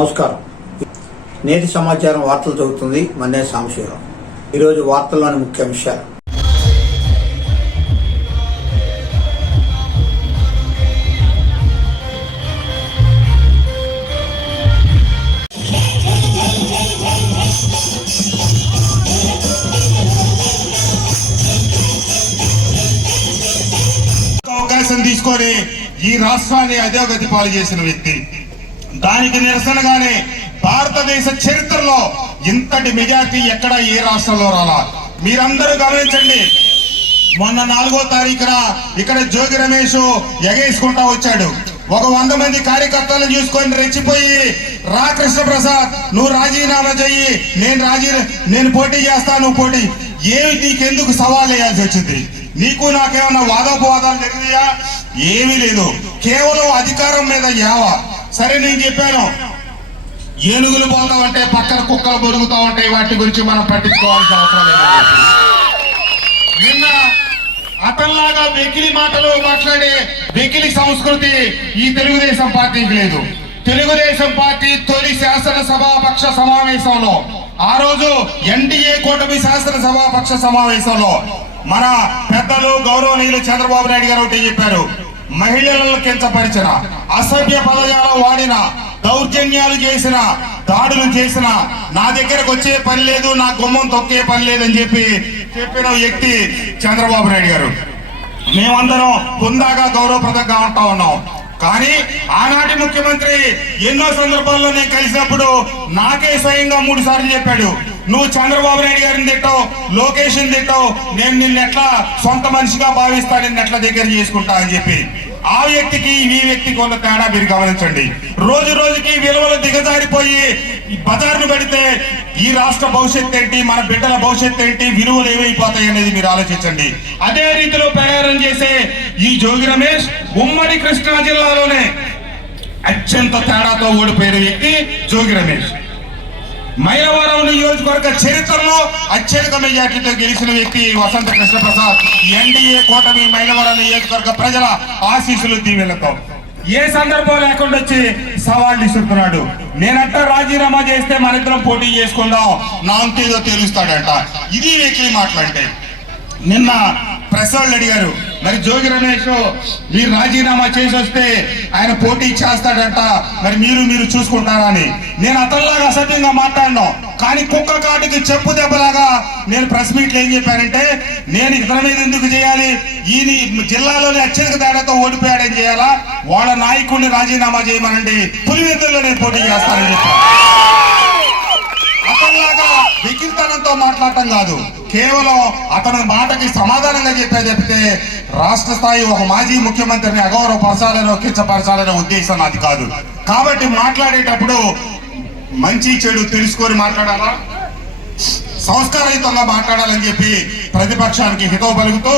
నమస్కారం. నేటి సమాచారం వార్తలు చదువుతుంది మన్నే సాంబశివరావు. ఈరోజు వార్తల్లోని ముఖ్యాంశాలు. అవకాశం తీసుకొని ఈ రాష్ట్రాన్ని అధోగతి పాలు చేసిన వ్యక్తి. దానికి నిరసనగానే భారతదేశ చరిత్రలో ఇంతటి మెజార్టీ ఎక్కడ ఏ రాష్ట్రంలో రాలా. మీరందరూ గమనించండి. మొన్న 4వ తారీఖున ఇక్కడ జోగి రమేష్ ఎగేసుకుంటా వచ్చాడు. ఒక 100 మంది కార్యకర్తలను చూసుకొని రెచ్చిపోయి, రా కృష్ణప్రసాద్ నువ్వు రాజీనామా చెయ్యి, నేను పోటీ చేస్తా, నువ్వు పోటీ. ఏమి నీకెందుకు సవాల్ వేయాల్సి వచ్చింది? నీకు నాకేమన్నా వాదోపవాదాలు జరిగినాయా? ఏమీ లేదు. కేవలం అధికారం మీద యావ. సరే, నేను చెప్పాను, ఏనుగులు పోతా ఉంటే పక్కన కుక్కలు బొరుగుతా ఉంటాయి, వాటి గురించి మనం పట్టించుకోవాల్సిన అవసరం లేదు. నిన్న అతనిలాగా వెకిలి మాటలు మాట్లాడే వెకిలి సంస్కృతి ఈ తెలుగుదేశం పార్టీకి లేదు. తెలుగుదేశం పార్టీ తొలి శాసనసభాపక్ష సమావేశంలో, ఆ రోజు ఎన్డీఏ కూటమి శాసనసభాపక్ష సమావేశంలో మన పెద్దలు గౌరవనీయులు చంద్రబాబు నాయుడు గారు ఒకటి చెప్పారు. మహిళలను కించపరిచిన, అసభ్య పదజాలం వాడిన, దౌర్జన్యాలు చేసిన, దాడులు చేసిన నా దగ్గరకు వచ్చే పని లేదు, నా గుమ్మం తొక్కే పని లేదని చెప్పిన వ్యక్తి చంద్రబాబు నాయుడు గారు. మేమందరం హుందాగా గౌరవప్రదంగా ఉంటా ఉన్నాం. కానీ ఆనాటి ముఖ్యమంత్రి ఎన్నో సందర్భాల్లో నేను కలిసినప్పుడు నాకే స్వయంగా 3 సార్లు చెప్పాడు, నువ్వు చంద్రబాబు నాయుడు గారిని తిట్టావు, లోకేష్ ని తిట్టావు, నేను నిన్నెట్లా సొంత మనిషిగా భావిస్తా, నిన్నెట్లా దగ్గర చేసుకుంటా అని చెప్పి. ఆ వ్యక్తికి ఈ వ్యక్తికి ఉన్న తేడా మీరు గమనించండి. రోజు రోజుకి విలువలు దిగజారిపోయి బజార్ను పెడితే ఈ రాష్ట్ర భవిష్యత్తు ఏంటి, మన బిడ్డల భవిష్యత్తు ఏంటి, విలువలు ఏమైపోతాయి అనేది మీరు ఆలోచించండి. అదే రీతిలో ప్రయాణం చేసే ఈ జోగి రమేష్ ఉమ్మడి కృష్ణా జిల్లాలోనే అత్యంత తేడాతో ఓడిపోయిన వ్యక్తి జోగి రమేష్. మైలవరం నియోజకవర్గ చరిత్రలో అత్యధిక మెజార్టీతో గెలిచిన వ్యక్తి వసంత కృష్ణప్రసాద్. ఎన్డీఏ కూటమి మైలవరం నియోజకవర్గ ప్రజల ఆశీస్సులు దీవెలతో ఏ సందర్భం లేకుండా వచ్చి సవాల్ ఇస్తున్నాడు. నేనంట రాజీనామా చేస్తే మన ఇద్దరం పోటీ చేసుకుందాం, నా అంతేదో తెలుస్తాడంట. ఇది వ్యక్తి మాట్లాడితే. నిన్న ప్రెస్ వాళ్ళు అడిగారు, మరి జోగి రమేష్ మీరు రాజీనామా చేసి వస్తే ఆయన పోటీ చేస్తాడంట, మరి మీరు చూసుకుంటారా అని. నేను అతనిలాగా అసభ్యంగా మాట్లాడినా, కానీ కుక్క కాటికి చెప్పు దెబ్బలాగా నేను ప్రెస్ మీట్లు ఏం చెప్పానంటే, నేను ఇతని మీద ఎందుకు చేయాలి, ఈయన జిల్లాలోని అత్యధిక తేడాతో ఓడిపోయాడని చేయాలా, వాళ్ళ నాయకుడిని రాజీనామా చేయమనండి, పులివెందుల్లో నేను పోటీ చేస్తానని చెప్పాను. అతనిలాగా వికిల్తనంతో మాట్లాడటం కాదు, కేవలం అతని మాటకి సమాధానంగా చెప్పే తప్పితే రాష్ట్ర స్థాయి ఒక మాజీ ముఖ్యమంత్రిని అగౌరవపరచాలనో కించపరచాలనే ఉద్దేశం నాది కాదు. కాబట్టి మాట్లాడేటప్పుడు మంచి చెడు తెలుసుకొని మాట్లాడాలా, సంస్కారయుతంగా మాట్లాడాలని చెప్పి ప్రతిపక్షానికి హితవు పలుకుతూ,